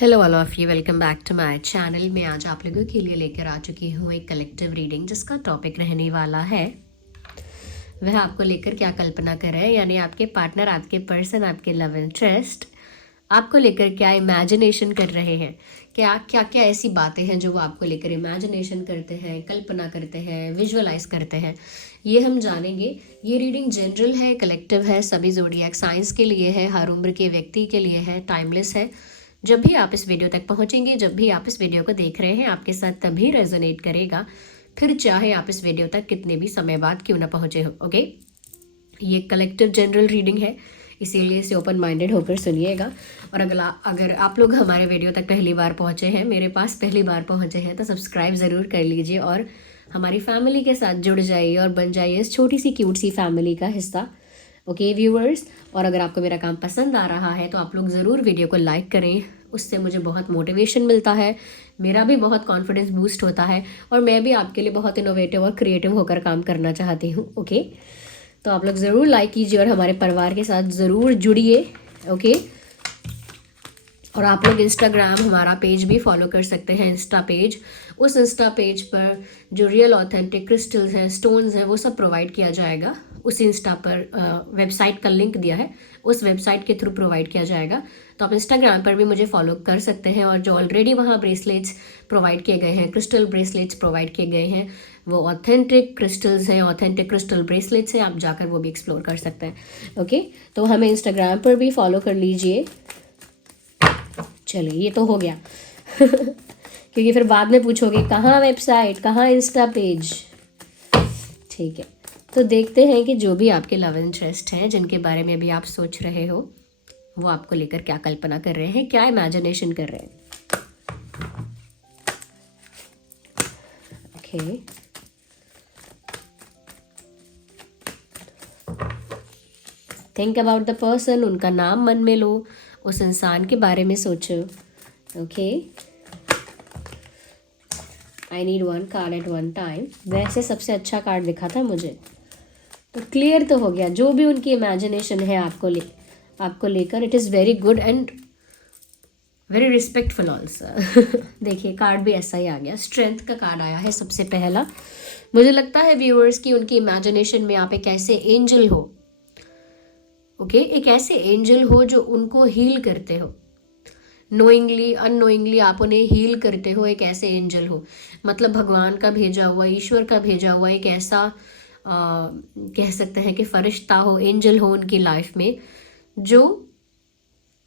Hello all of you, welcome back to my channel. मैं आज आप लोगों के लिए लेकर आ चुकी हूँ एक कलेक्टिव रीडिंग जिसका टॉपिक रहने वाला है वह आपको लेकर क्या कल्पना कर रहे हैं, यानी आपके पार्टनर, आपके पर्सन, आपके लव इंटरेस्ट आपको लेकर क्या इमेजिनेशन कर रहे हैं। क्या क्या क्या ऐसी बातें हैं जो वो आपको लेकर इमेजिनेशन करते हैं, कल्पना करते हैं, विजुअलाइज करते हैं, ये हम जानेंगे। ये रीडिंग जनरल है, कलेक्टिव है, सभी ज़ोडिएक साइंस के लिए है, हर उम्र के व्यक्ति के लिए है, टाइमलेस है। जब भी आप इस वीडियो तक पहुंचेंगे, जब भी आप इस वीडियो को देख रहे हैं, आपके साथ तभी रेजोनेट करेगा, फिर चाहे आप इस वीडियो तक कितने भी समय बाद क्यों ना पहुंचे हो। ओके, ये कलेक्टिव जनरल रीडिंग है, इसीलिए इसे ओपन माइंडेड होकर सुनिएगा। और अगर आप लोग हमारे वीडियो तक पहली बार पहुंचे हैं, मेरे पास पहली बार पहुंचे हैं, तो सब्सक्राइब ज़रूर कर लीजिए और हमारी फैमिली के साथ जुड़ जाइए और बन जाइए इस छोटी सी क्यूट सी फैमिली का हिस्सा। ओके व्यूअर्स, और अगर आपको मेरा काम पसंद आ रहा है तो आप लोग ज़रूर वीडियो को लाइक करें, उससे मुझे बहुत मोटिवेशन मिलता है, मेरा भी बहुत कॉन्फिडेंस बूस्ट होता है और मैं भी आपके लिए बहुत इनोवेटिव और क्रिएटिव होकर काम करना चाहती हूँ। ओके, तो आप लोग ज़रूर लाइक कीजिए और हमारे परिवार के साथ ज़रूर जुड़िए। ओके, और आप लोग इंस्टाग्राम हमारा पेज भी फॉलो कर सकते हैं, इंस्टा पेज। उस इंस्टा पेज पर जो रियल ऑथेंटिक क्रिस्टल्स हैं, स्टोन्स हैं, वो सब प्रोवाइड किया जाएगा। उस इंस्टा पर वेबसाइट का लिंक दिया है, उस वेबसाइट के थ्रू प्रोवाइड किया जाएगा। तो आप इंस्टाग्राम पर भी मुझे फॉलो कर सकते हैं और जो ऑलरेडी वहाँ ब्रेसलेट्स प्रोवाइड किए गए हैं, क्रिस्टल ब्रेसलेट्स प्रोवाइड किए गए हैं, वो ऑथेंटिक क्रिस्टल्स हैं, ऑथेंटिक क्रिस्टल ब्रेसलेट्स हैं, आप जाकर वो भी एक्सप्लोर कर सकते हैं। ओके, तो हमें इंस्टाग्राम पर भी फॉलो कर लीजिए। चलिए, ये तो हो गया क्योंकि फिर बाद में पूछोगे कहाँ वेबसाइट, कहाँ इंस्टा पेज। ठीक है, तो देखते हैं कि जो भी आपके लव इंटरेस्ट हैं, जिनके बारे में अभी आप सोच रहे हो, वो आपको लेकर क्या कल्पना कर रहे हैं, क्या इमेजिनेशन कर रहे हैं। Okay, think about the person, उनका नाम मन में लो, उस इंसान के बारे में सोचो। Okay, I need one card at one time. वैसे सबसे अच्छा कार्ड दिखा था मुझे, तो क्लियर तो हो गया जो भी उनकी इमेजिनेशन है आपको लेकर। It is very good and very respectful also देखिए, कार्ड भी ऐसा ही आ गया, स्ट्रेंथ का कार्ड आया है सबसे पहला। मुझे लगता है व्यूअर्स की उनकी इमेजिनेशन में आप एक ऐसे एंजल हो। ओके, एक ऐसे एंजल हो जो उनको हील करते हो, नोइंगली अननोइंगली आप उन्हें हील करते हो। एक ऐसे एंजल हो, मतलब भगवान का भेजा हुआ, ईश्वर का भेजा हुआ एक ऐसा कह सकते हैं कि फरिश्ता हो, एंजल हो उनकी लाइफ में, जो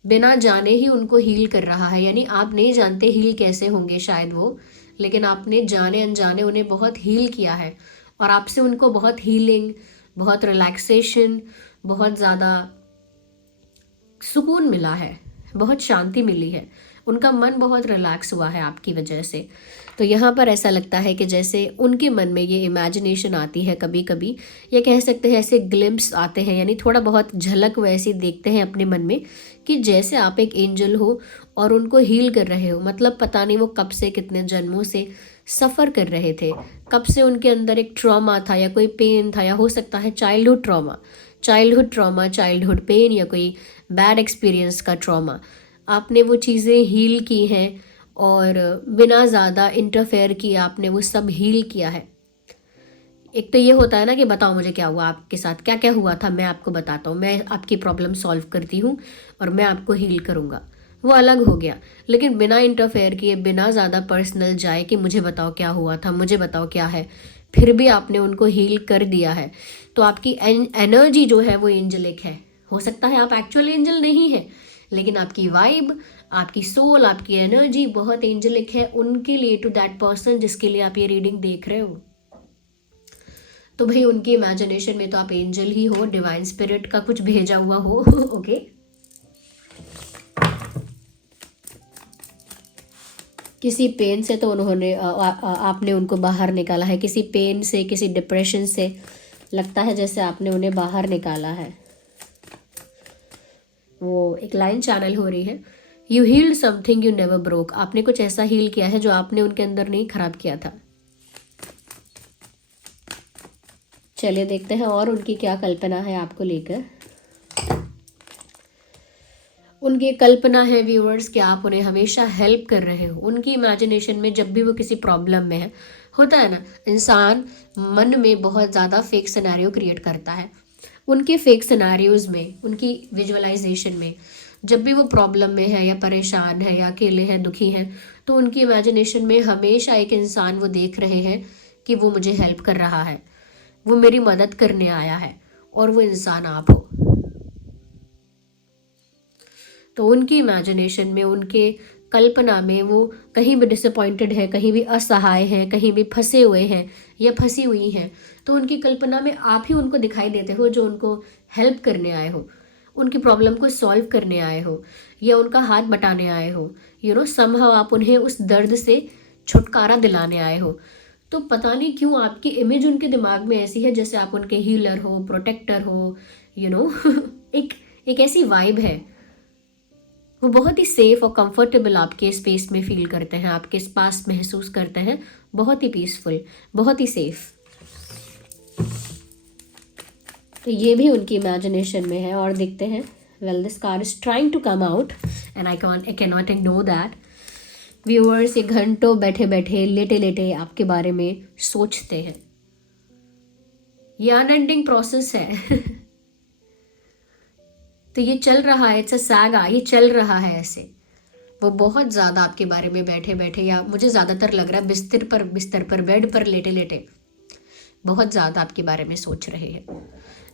बिना जाने ही उनको हील कर रहा है। यानी आप नहीं जानते हील कैसे होंगे शायद वो, लेकिन आपने जाने अनजाने उन्हें बहुत हील किया है और आपसे उनको बहुत हीलिंग, बहुत रिलैक्सेशन, बहुत ज़्यादा सुकून मिला है, बहुत शांति मिली है, उनका मन बहुत रिलैक्स हुआ है आपकी वजह से। तो यहाँ पर ऐसा लगता है कि जैसे उनके मन में ये इमेजिनेशन आती है कभी कभी, या कह सकते हैं ऐसे ग्लिम्स आते हैं, यानी थोड़ा बहुत झलक वैसी देखते हैं अपने मन में कि जैसे आप एक एंजल हो और उनको हील कर रहे हो। मतलब पता नहीं वो कब से, कितने जन्मों से सफ़र कर रहे थे, कब से उनके अंदर एक ट्रॉमा था या कोई पेन था, या हो सकता है चाइल्डहुड ट्रॉमा, चाइल्डहुड पेन, या कोई बैड एक्सपीरियंस का ट्रॉमा। आपने वो चीज़ें हील की हैं और बिना ज़्यादा इंटरफेयर किए आपने वो सब हील किया है। एक तो ये होता है ना कि बताओ मुझे क्या हुआ, आपके साथ क्या क्या हुआ था, मैं आपको बताता हूँ, मैं आपकी प्रॉब्लम सॉल्व करती हूँ और मैं आपको हील करूँगा, वो अलग हो गया। लेकिन बिना इंटरफेयर किए, बिना ज़्यादा पर्सनल जाए कि मुझे बताओ क्या हुआ था, मुझे बताओ क्या है, फिर भी आपने उनको हील कर दिया है। तो आपकी एनर्जी जो है वो एंजलिक है। हो सकता है आप एक्चुअल एंजल नहीं है, लेकिन आपकी वाइब, आपकी सोल, आपकी एनर्जी बहुत एंजलिक है उनके लिए, टू दैट पर्सन जिसके लिए आप ये रीडिंग देख रहे हो। तो भाई उनकी इमेजिनेशन में तो आप एंजल ही हो, डिवाइन स्पिरिट का कुछ भेजा हुआ हो। ओके, किसी पेन से तो उन्होंने आपने उनको बाहर निकाला है, किसी पेन से, किसी डिप्रेशन से, लगता है जैसे आपने उन्हें बाहर निकाला है। वो एक लाइन चैनल हो रही है, you healed something you never broke. आपने कुछ ऐसा हील किया है जो आपने उनके अंदर नहीं खराब किया था। चलिए देखते हैं और उनकी क्या कल्पना है आपको लेकर। उनकी कल्पना है व्यूअर्स कि आप उन्हें हमेशा हेल्प कर रहे हो। उनकी इमेजिनेशन में जब भी वो किसी प्रॉब्लम में है, होता है ना, इंसान मन में बहुत ज़्यादा फेक सिनेरियो क्रिएट करता है। उनके फेक सिनेरियोज में, उनकी विजुअलाइजेशन में, जब भी वो प्रॉब्लम में है या परेशान है या अकेले हैं, दुखी हैं, तो उनकी इमेजिनेशन में हमेशा एक इंसान वो देख रहे हैं कि वो मुझे हेल्प कर रहा है, वो मेरी मदद करने आया है, और वो इंसान आप हो। तो उनकी इमेजिनेशन में, उनके कल्पना में वो कहीं भी डिसअपॉइंटेड है, कहीं भी असहाय है, कहीं भी फंसे हुए हैं या फंसी हुई हैं, तो उनकी कल्पना में आप ही उनको दिखाई देते हो जो उनको हेल्प करने आए हो, उनकी प्रॉब्लम को सॉल्व करने आए हो या उनका हाथ बटाने आए हो। समहाउ आप उन्हें उस दर्द से छुटकारा दिलाने आए हो। तो पता नहीं क्यों आपकी इमेज उनके दिमाग में ऐसी है जैसे आप उनके हीलर हो, प्रोटेक्टर हो, एक ऐसी वाइब है। वो बहुत ही सेफ और कंफर्टेबल आपके स्पेस में फील करते हैं, आपके पास महसूस करते हैं, बहुत ही पीसफुल, बहुत ही सेफ। तो ये भी उनकी इमेजिनेशन में है। और देखते हैं, well this car is trying to come out and I can not ignore that. Viewers ये घंटों बैठे बैठे, लेटे लेटे आपके बारे में सोचते हैं। ये अनएंडिंग प्रोसेस है। तो ये चल रहा है, इट्स अ सागा, ये चल रहा है ऐसे। वो बहुत ज़्यादा आपके बारे में बैठे बैठे, या मुझे ज़्यादातर लग रहा है बिस्तर पर बेड पर लेटे लेटे बहुत ज़्यादा आपके बारे में सोच रहे हैं।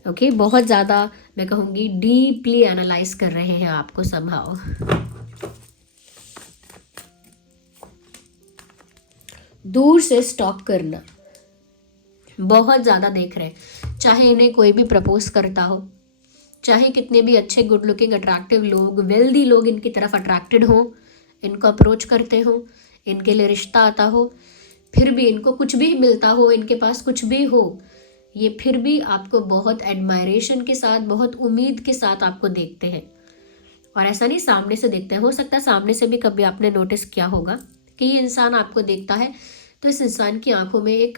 ओके, बहुत ज़्यादा मैं कहूँगी डीपली एनालाइज कर रहे हैं आपको समहाउ। दूर से स्टॉक करना, बहुत ज़्यादा देख रहे हैं। चाहे इन्हें कोई भी प्रपोज करता हो, चाहे कितने भी अच्छे, गुड लुकिंग, अट्रैक्टिव लोग, वेल्दी लोग इनकी तरफ अट्रैक्टेड हो, इनको अप्रोच करते हो, इनके लिए रिश्ता आता हो, फिर भी इनको कुछ भी मिलता हो, इनके पास कुछ भी हो, ये फिर भी आपको बहुत एडमायरेशन के साथ, बहुत उम्मीद के साथ आपको देखते हैं। और ऐसा नहीं सामने से देखते हैं, हो सकता है सामने से भी कभी आपने नोटिस किया होगा कि ये इंसान आपको देखता है तो इस इंसान की आंखों में एक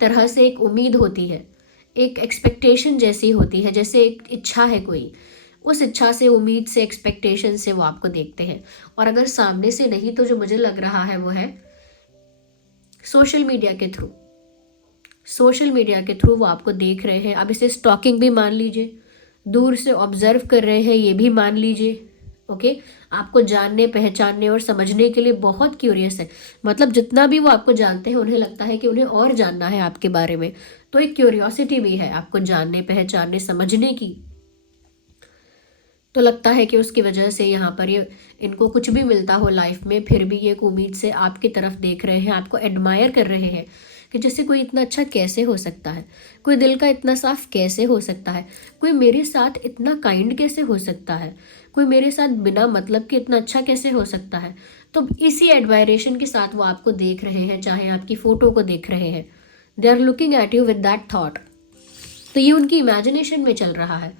तरह से एक उम्मीद होती है, एक एक्सपेक्टेशन जैसी होती है, जैसे एक इच्छा है कोई, उस इच्छा से, उम्मीद से, एक्सपेक्टेशन से वो आपको देखते हैं। और अगर सामने से नहीं तो जो मुझे लग रहा है वो है सोशल मीडिया के थ्रू। सोशल मीडिया के थ्रू वो आपको देख रहे हैं। अब इसे स्टॉकिंग भी मान लीजिए, दूर से ऑब्जर्व कर रहे हैं ये भी मान लीजिए। ओके, आपको जानने, पहचानने और समझने के लिए बहुत क्यूरियस है। मतलब जितना भी वो आपको जानते हैं उन्हें लगता है कि उन्हें और जानना है आपके बारे में। तो एक क्यूरियोसिटी भी है आपको जानने, पहचानने, समझने की। तो लगता है कि उसकी वजह से यहाँ पर ये इनको कुछ भी मिलता हो लाइफ में, फिर भी ये एक उम्मीद से आपकी तरफ देख रहे हैं, आपको एडमायर कर रहे हैं कि जैसे कोई इतना अच्छा कैसे हो सकता है, कोई दिल का इतना साफ कैसे हो सकता है, कोई मेरे साथ इतना काइंड कैसे हो सकता है, कोई मेरे साथ बिना मतलब के इतना अच्छा कैसे हो सकता है। तो इसी एडमायरेशन के साथ वो आपको देख रहे हैं, चाहे आपकी फ़ोटो को देख रहे हैं। They are looking at you with that thought. तो ये उनकी इमेजिनेशन में चल रहा है,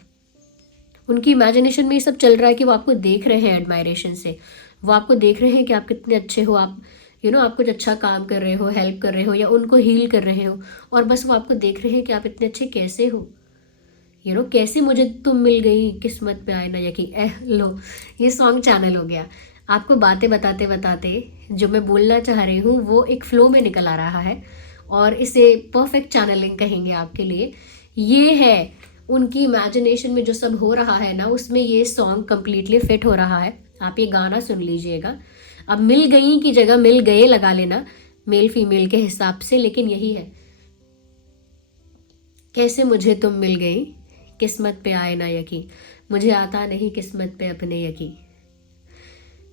उनकी इमेजिनेशन में ये सब चल रहा है कि वो आपको देख रहे हैं एडमायरेशन से। वो आपको देख रहे हैं कि आप कितने अच्छे हो, आप आप कुछ अच्छा काम कर रहे हो, हेल्प कर रहे हो या उनको हील कर रहे हो, और बस वो आपको देख रहे हैं कि आप इतने अच्छे कैसे हो। कैसे मुझे तुम मिल गई, किस्मत पे आए ना यकीन। लो, ये सॉन्ग चैनल हो गया। आपको बातें बताते बताते जो मैं बोलना चाह रही हूँ वो एक फ्लो में निकल आ रहा है, और इसे परफेक्ट चैनलिंग कहेंगे आपके लिए। ये है उनकी इमेजिनेशन में जो सब हो रहा है ना, उसमें ये सॉन्ग कंप्लीटली फिट हो रहा है। आप ये गाना सुन लीजिएगा। अब मिल गई की जगह मिल गए लगा लेना, मेल फीमेल के हिसाब से, लेकिन यही है, कैसे मुझे तुम मिल गई, किस्मत पे आए ना यकीन, मुझे आता नहीं किस्मत पे अपने यकीन।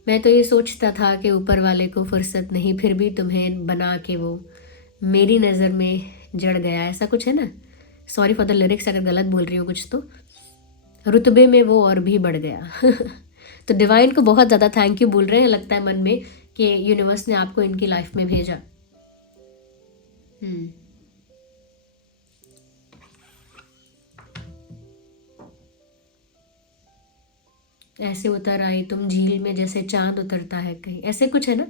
मैं तो ये सोचता था कि ऊपर वाले को फुर्सत नहीं, फिर भी तुम्हें बना के वो मेरी नज़र में जड़ गया, ऐसा कुछ है ना। सॉरी फॉर द लिरिक्स अगर गलत बोल रही हूँ कुछ, तो रुतबे में वो और भी बढ़ गया। तो डिवाइन को बहुत ज़्यादा थैंक यू बोल रहे हैं, लगता है मन में कि यूनिवर्स ने आपको इनकी लाइफ में भेजा। ऐसे उतर आई तुम झील में जैसे चांद उतरता है कहीं, ऐसे कुछ है ना।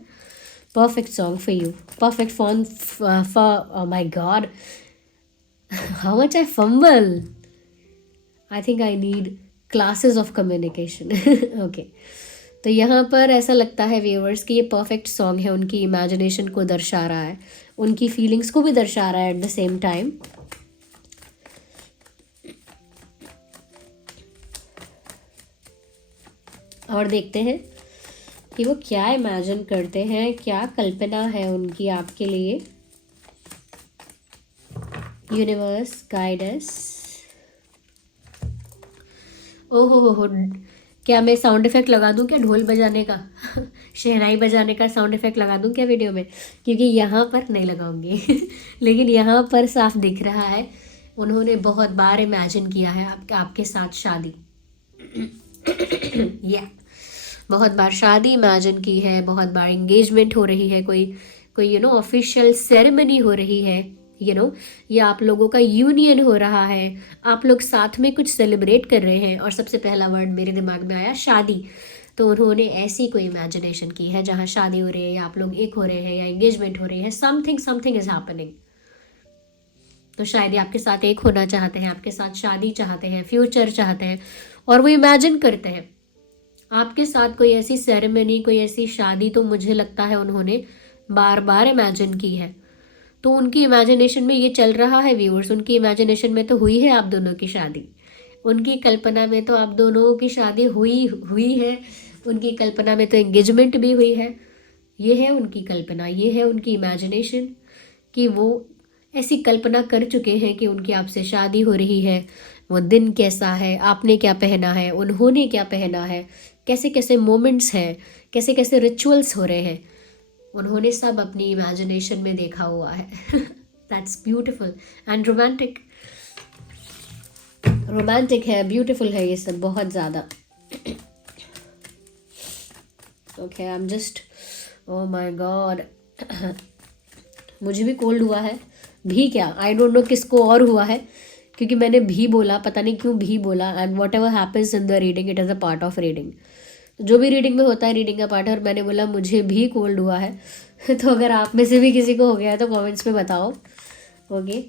Perfect song for you, perfect for my God, how much I fumble. I think I need classes of communication. Okay, तो यहाँ पर ऐसा लगता है व्यूअर्स कि ये परफेक्ट सॉन्ग है, उनकी इमेजिनेशन को दर्शा रहा है, उनकी फीलिंग्स को भी दर्शा रहा है एट द सेम टाइम। और देखते हैं कि वो क्या इमेजिन करते हैं, क्या कल्पना है उनकी आपके लिए। Universe guide us. ओहो हो, क्या मैं साउंड इफेक्ट लगा दूं क्या, ढोल बजाने का शहनाई बजाने का साउंड इफेक्ट लगा दूं क्या वीडियो में, क्योंकि यहाँ पर नहीं लगाऊंगी लेकिन यहाँ पर साफ दिख रहा है उन्होंने बहुत बार इमेजिन किया है आपके साथ शादी। या बहुत बार शादी इमेजिन की है, बहुत बार एंगेजमेंट हो रही है, कोई कोई ऑफिशियल सेरेमनी हो रही है, या आप लोगों का यूनियन हो रहा है, आप लोग साथ में कुछ सेलिब्रेट कर रहे हैं, और सबसे पहला वर्ड मेरे दिमाग में आया शादी। तो उन्होंने ऐसी कोई इमेजिनेशन की है जहाँ शादी हो रही है, या आप लोग एक हो रहे हैं, या एंगेजमेंट हो रही है, समथिंग इज हैपनिंग। तो शायद ये आपके साथ एक होना चाहते हैं, आपके साथ शादी चाहते हैं, फ्यूचर चाहते हैं, और वो इमेजिन करते हैं आपके साथ कोई ऐसी सेरेमनी, कोई ऐसी शादी। तो मुझे लगता है उन्होंने बार बार इमेजिन की है। तो उनकी इमेजिनेशन में ये चल रहा है व्यूअर्स, उनकी इमेजिनेशन में तो हुई है आप दोनों की शादी, उनकी कल्पना में तो आप दोनों की शादी हुई हुई है, उनकी कल्पना में तो एंगेजमेंट भी हुई है। ये है उनकी कल्पना, ये है उनकी इमेजिनेशन, कि वो ऐसी कल्पना कर चुके हैं कि उनकी आपसे शादी हो रही है। वो दिन कैसा है, आपने क्या पहना है, उन्होंने क्या पहना है, कैसे कैसे मोमेंट्स हैं, कैसे कैसे रिचुअल्स हो रहे हैं, उन्होंने सब अपनी इमेजिनेशन में देखा हुआ है। That's beautiful and romantic. Romantic है, ब्यूटिफुल है ये सब बहुत ज़्यादा। Okay, I am just, oh my God, मुझे भी कोल्ड हुआ है। भी क्या, आई डोंट नो किसको और हुआ है, क्योंकि मैंने भी बोला, पता नहीं क्यों भी बोला। And what ever happens in the reading, it is a part of reading. जो भी रीडिंग में होता है, रीडिंग का पार्ट है, और मैंने बोला मुझे भी कोल्ड हुआ है। तो अगर आप में से भी किसी को हो गया है तो कमेंट्स में बताओ। ओके,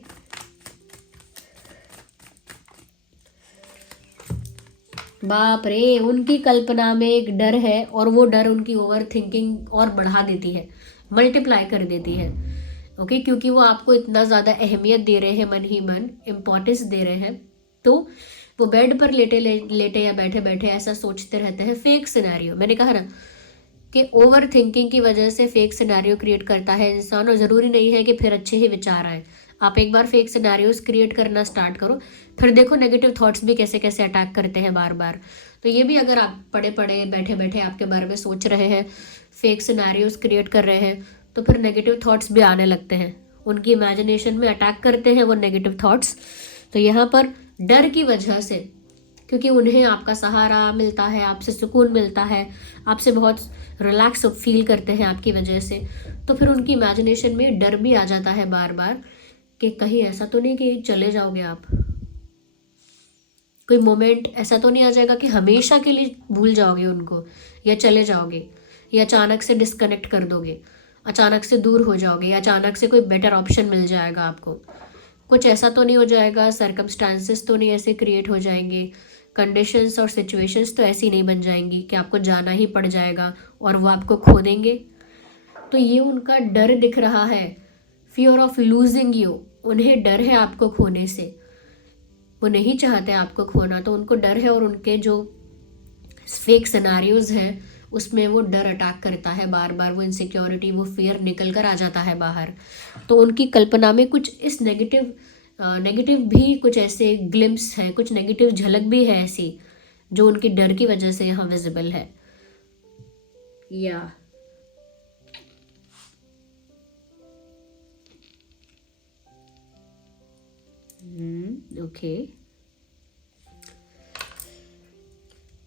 बाप रे, उनकी कल्पना में एक डर है, और वो डर उनकी ओवर थिंकिंग और बढ़ा देती है, मल्टीप्लाई कर देती है। ओके, क्योंकि वो आपको इतना ज़्यादा अहमियत दे रहे हैं, मन ही मन इम्पोर्टेंस दे रहे हैं, तो वो बेड पर लेटे या बैठे बैठे ऐसा सोचते रहते हैं। फेक सिनेरियो, मैंने कहा ना कि ओवर थिंकिंग की वजह से फेक सिनेरियो क्रिएट करता है इंसान, और ज़रूरी नहीं है कि फिर अच्छे ही विचार आए। आप एक बार फेक सिनेरियोज क्रिएट करना स्टार्ट करो, फिर देखो नेगेटिव थॉट्स भी कैसे कैसे अटैक करते हैं बार बार। तो ये भी, अगर आप पड़े पड़े बैठे बैठे आपके बारे में सोच रहे हैं, फेक सिनेरियोज क्रिएट कर रहे हैं, तो फिर नेगेटिव थॉट्स भी आने लगते हैं, उनकी इमेजिनेशन में अटैक करते हैं वो नेगेटिव थॉट्स। तो यहाँ पर डर की वजह से, क्योंकि उन्हें आपका सहारा मिलता है, आपसे सुकून मिलता है, आपसे बहुत रिलैक्स फील करते हैं आपकी वजह से, तो फिर उनकी इमेजिनेशन में डर भी आ जाता है बार बार कि कहीं ऐसा तो नहीं कि चले जाओगे आप, कोई मोमेंट ऐसा तो नहीं आ जाएगा कि हमेशा के लिए भूल जाओगे उनको, या चले जाओगे, या अचानक से डिस्कनेक्ट कर दोगे, अचानक से दूर हो जाओगे, या अचानक से कोई बेटर ऑप्शन मिल जाएगा आपको। कुछ ऐसा तो नहीं हो जाएगा, सर्कमस्टांसेस तो नहीं ऐसे क्रिएट हो जाएंगे, कंडीशंस और सिचुएशंस तो ऐसी नहीं बन जाएंगी कि आपको जाना ही पड़ जाएगा और वो आपको खो देंगे। तो ये उनका डर दिख रहा है, फियर ऑफ लूजिंग यू। उन्हें डर है आपको खोने से, वो नहीं चाहते आपको खोना, तो उनको डर है, और उनके जो फेक सिनेरियोज हैं उसमें वो डर अटैक करता है बार बार, वो इनसिक्योरिटी, वो फियर निकल कर आ जाता है बाहर। तो उनकी कल्पना में कुछ इस नेगेटिव भी कुछ ऐसे ग्लिम्स हैं, कुछ नेगेटिव झलक भी है ऐसी, जो उनकी डर की वजह से यहाँ विजिबल है। या ओके,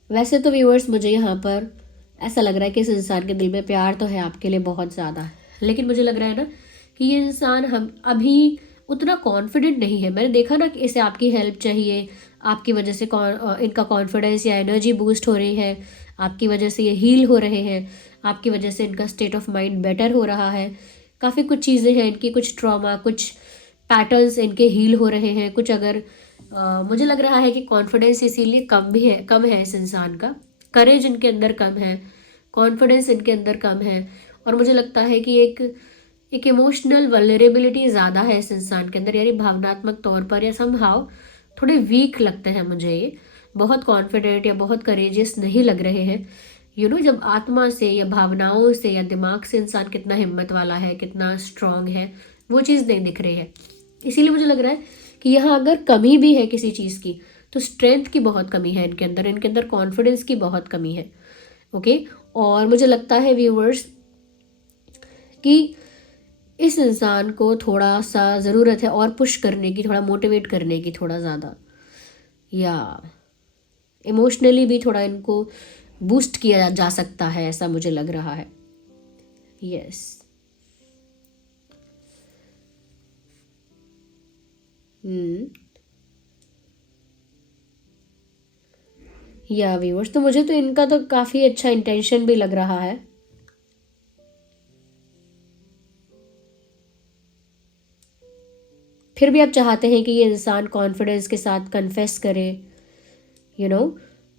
वैसे तो व्यूअर्स मुझे यहाँ पर ऐसा लग रहा है कि इस इंसान के दिल में प्यार तो है आपके लिए बहुत ज़्यादा, लेकिन मुझे लग रहा है ना कि ये इंसान हम अभी उतना कॉन्फिडेंट नहीं है। मैंने देखा ना कि इसे आपकी हेल्प चाहिए, आपकी वजह से इनका कॉन्फिडेंस या एनर्जी बूस्ट हो रही है, आपकी वजह से ये हील हो रहे हैं, आपकी वजह से इनका स्टेट ऑफ माइंड बेटर हो रहा है। काफ़ी कुछ चीज़ें हैं इनकी, कुछ ट्रॉमा, कुछ पैटर्न्स इनके हील हो रहे हैं, कुछ अगर मुझे लग रहा है कि कॉन्फिडेंस इसीलिए कम है इस इंसान का, करेज इनके अंदर कम है, कॉन्फिडेंस इनके अंदर कम है, और मुझे लगता है कि एक इमोशनल वल्नरेबिलिटी ज़्यादा है इस इंसान के अंदर, यानी भावनात्मक तौर पर या समहाउ थोड़े वीक लगते हैं मुझे ये, बहुत कॉन्फिडेंट या बहुत करेजियस नहीं लग रहे हैं। जब आत्मा से या भावनाओं से या दिमाग से इंसान कितना हिम्मत वाला है, कितना स्ट्रांग है, वो चीज़ नहीं दिख रही है। इसीलिए मुझे लग रहा है कि यहाँ अगर कमी भी है किसी चीज़ की तो स्ट्रेंथ की बहुत कमी है इनके अंदर कॉन्फिडेंस की बहुत कमी है। ओके, और मुझे लगता है व्यूवर्स कि इस इंसान को थोड़ा सा ज़रूरत है और पुश करने की, थोड़ा मोटिवेट करने की, थोड़ा ज़्यादा, या इमोशनली भी थोड़ा इनको बूस्ट किया जा सकता है, ऐसा मुझे लग रहा है। यस। या व्यूअर्स, तो मुझे तो इनका तो काफ़ी अच्छा इंटेंशन भी लग रहा है। फिर भी आप चाहते हैं कि ये इंसान कॉन्फिडेंस के साथ कन्फेस करे,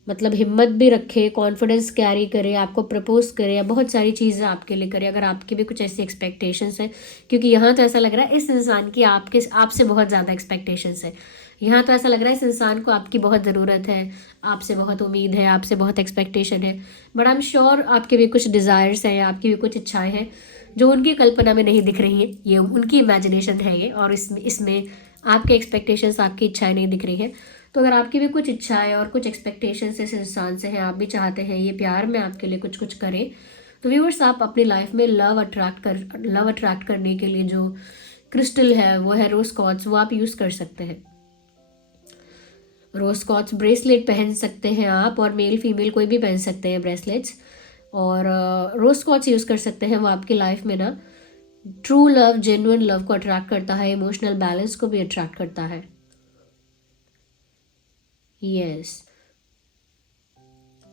मतलब हिम्मत भी रखे, कॉन्फिडेंस कैरी करे, आपको प्रपोज करे, या बहुत सारी चीज़ें आपके लिए करे, अगर आपकी भी कुछ ऐसी एक्सपेक्टेशंस हैं। क्योंकि यहाँ तो ऐसा लग रहा है इस इंसान की आपसे बहुत ज़्यादा एक्सपेक्टेशंस है। यहाँ तो ऐसा लग रहा है इस इंसान को आपकी बहुत ज़रूरत है, आपसे बहुत उम्मीद है, आपसे बहुत एक्सपेक्टेशन है। बट आई एम श्योर आपके भी कुछ डिज़ायर्स हैं, आपकी भी कुछ इच्छाएँ हैं जो उनकी कल्पना में नहीं दिख रही हैं। ये उनकी इमेजिनेशन है ये, और इसमें आपके एक्सपेक्टेशंस, आपकी इच्छाएं नहीं दिख रही हैं। तो अगर आपकी भी कुछ इच्छाएं और कुछ एक्सपेक्टेशंस इस इंसान से हैं, आप भी चाहते हैं ये प्यार में आपके लिए कुछ कुछ करें, तो व्यूअर्स आप अपनी लाइफ में लव अट्रैक्ट करने के लिए जो क्रिस्टल है वो है रोज क्वार्ट्ज, वो आप यूज़ कर सकते हैं। रोज क्वार्ट्ज ब्रेसलेट पहन सकते हैं आप, और मेल फीमेल कोई भी पहन सकते हैं ब्रेसलेट्स, और रोज क्वार्ट्ज यूज़ कर सकते हैं। वो आपकी लाइफ में ना ट्रू लव, जेन्युइन लव को अट्रैक्ट करता है, इमोशनल बैलेंस को भी अट्रैक्ट करता है। यस।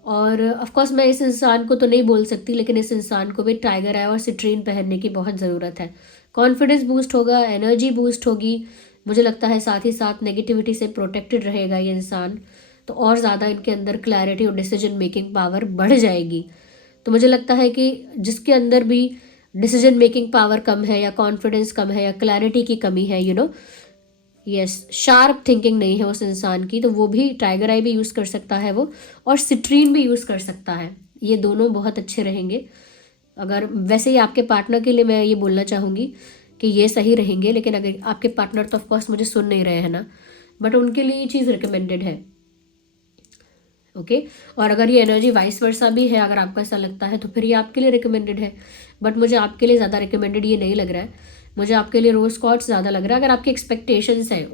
और ऑफ कोर्स मैं इस इंसान को तो नहीं बोल सकती, लेकिन इस इंसान को भी टाइगर आई और सिट्रीन पहनने की बहुत ज़रूरत है। कॉन्फिडेंस बूस्ट होगा, एनर्जी बूस्ट होगी, मुझे लगता है साथ ही साथ नेगेटिविटी से प्रोटेक्टेड रहेगा ये इंसान, तो और ज़्यादा इनके अंदर क्लैरिटी और डिसीजन मेकिंग पावर बढ़ जाएगी। तो मुझे लगता है कि जिसके अंदर भी डिसीजन मेकिंग पावर कम है, या कॉन्फिडेंस कम है, या क्लैरिटी की कमी है, यस, शार्प थिंकिंग नहीं है उस इंसान की, तो वो भी टाइगर आई भी यूज़ कर सकता है वो, और सिट्रीन भी यूज़ कर सकता है। ये दोनों बहुत अच्छे रहेंगे। अगर वैसे ही आपके पार्टनर के लिए मैं ये बोलना चाहूँगी कि ये सही रहेंगे, लेकिन अगर आपके पार्टनर तो ऑफकोर्स मुझे सुन नहीं रहे हैं ना, बट उनके लिए ये चीज़ रिकमेंडेड है। ओके, और अगर ये एनर्जी वाइस वर्सा भी है, अगर आपको ऐसा लगता है तो फिर ये आपके लिए रिकमेंडेड है। बट मुझे आपके लिए ज़्यादा रिकमेंडेड ये नहीं लग रहा है, मुझे आपके लिए रोज क्वार्ट्ज ज़्यादा लग रहा है। अगर आपकी एक्सपेक्टेशंस हैं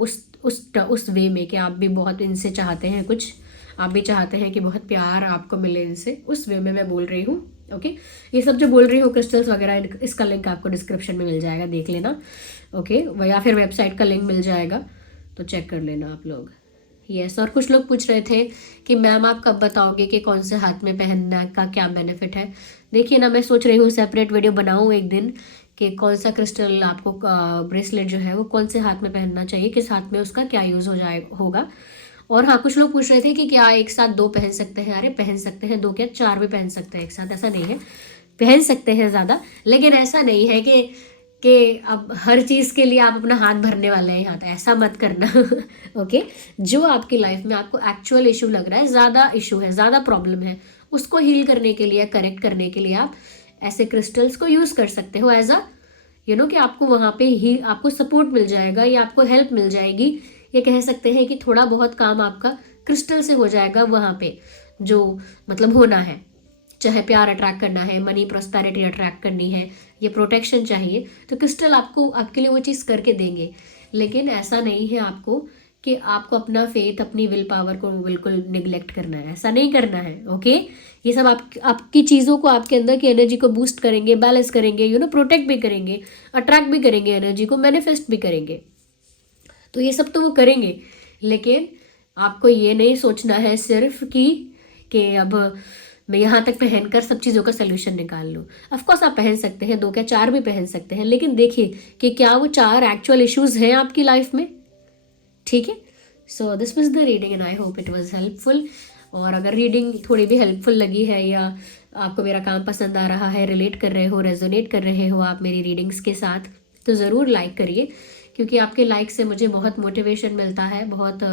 उस वे में कि आप भी बहुत इनसे चाहते हैं कुछ, आप भी चाहते हैं कि बहुत प्यार आपको मिले इनसे, उस वे में मैं बोल रही हूँ। ओके, ये सब जो बोल रही हूँ क्रिस्टल्स वगैरह, इसका लिंक आपको डिस्क्रिप्शन में मिल जाएगा, देख लेना। ओके, या फिर वेबसाइट का लिंक मिल जाएगा, तो चेक कर लेना आप लोग। यस, और कुछ लोग पूछ रहे थे कि मैम आप कब बताओगे कि कौन से हाथ में पहनने का क्या बेनिफिट है। देखिए ना, मैं सोच रही हूँ सेपरेट वीडियो बनाऊँ एक दिन कि कौन सा क्रिस्टल आपको ब्रेसलेट जो है वो कौन से हाथ में पहनना चाहिए, किस हाथ में उसका क्या यूज़ होगा। और हाँ, कुछ लोग पूछ रहे थे कि क्या एक साथ 2 पहन सकते हैं। अरे पहन सकते हैं, 2 क्या 4 भी पहन सकते हैं एक साथ, ऐसा नहीं है, पहन सकते हैं ज़्यादा, लेकिन ऐसा नहीं है कि अब हर चीज़ के लिए आप अपना हाथ भरने वाले हैं हाथ, ऐसा मत करना। ओके, जो आपकी लाइफ में आपको एक्चुअल इशू लग रहा है, ज़्यादा इशू है, ज़्यादा प्रॉब्लम है, उसको हील करने के लिए, करेक्ट करने के लिए आप ऐसे क्रिस्टल्स को यूज़ कर सकते हो एज अ कि आपको वहाँ पे ही आपको सपोर्ट मिल जाएगा, या आपको हेल्प मिल जाएगी, ये कह सकते हैं कि थोड़ा बहुत काम आपका क्रिस्टल से हो जाएगा वहाँ पे, जो मतलब होना है, चाहे प्यार अट्रैक्ट करना है, मनी प्रॉस्पेरिटी अट्रैक्ट करनी है, ये प्रोटेक्शन चाहिए, तो क्रिस्टल आपके लिए वो चीज़ करके देंगे। लेकिन ऐसा नहीं है कि आपको अपना फेथ, अपनी विल पावर को बिल्कुल निगलेक्ट करना है, ऐसा नहीं करना है। ओके, ये सब आपकी चीज़ों को, आपके अंदर की एनर्जी को बूस्ट करेंगे, बैलेंस करेंगे, प्रोटेक्ट भी करेंगे, अट्रैक्ट भी करेंगे, एनर्जी को मैनिफेस्ट भी करेंगे। तो ये सब तो वो करेंगे, लेकिन आपको ये नहीं सोचना है सिर्फ कि अब मैं यहाँ तक पहनकर सब चीज़ों का सोल्यूशन निकाल लूँ। ऑफकोर्स आप पहन सकते हैं, 2 क्या 4 भी पहन सकते हैं, लेकिन देखिए कि क्या वो 4 एक्चुअल इश्यूज़ हैं आपकी लाइफ में। ठीक है, सो this was the reading and I hope it was helpful. और अगर रीडिंग थोड़ी भी हेल्पफुल लगी है या आपको मेरा काम पसंद आ रहा है, रिलेट कर रहे हो, रेजोनेट कर रहे हो आप मेरी रीडिंग्स के साथ, तो ज़रूर लाइक करिए, क्योंकि आपके लाइक से मुझे बहुत मोटिवेशन मिलता है, बहुत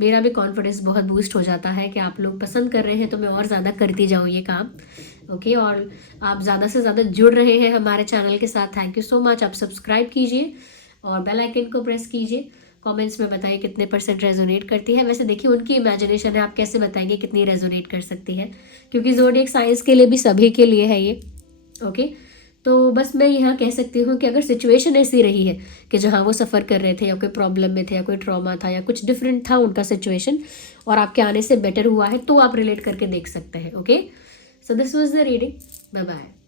मेरा भी कॉन्फिडेंस बहुत बूस्ट हो जाता है कि आप लोग पसंद कर रहे हैं, तो मैं और ज़्यादा करती जाऊँ ये काम। ओके, और आप ज़्यादा से ज़्यादा जुड़ रहे हैं हमारे चैनल के साथ, थैंक यू सो मच। आप सब्सक्राइब कीजिए और बेल आइकन को प्रेस कीजिए। कमेंट्स में बताइए कितने % रेजोनेट करती है। वैसे देखिए उनकी इमेजिनेशन है, आप कैसे बताएंगे कितनी रेजोनेट कर सकती है, क्योंकि ज़ोडिएक साइंस के लिए भी सभी के लिए है ये। ओके, तो बस मैं यहाँ कह सकती हूँ कि अगर सिचुएशन ऐसी रही है कि जहाँ वो सफ़र कर रहे थे या कोई प्रॉब्लम में थे या कोई ट्रॉमा था या कुछ डिफरेंट था उनका सिचुएशन और आपके आने से बेटर हुआ है, तो आप रिलेट करके देख सकते हैं। Okay, so this was the reading. Bye bye.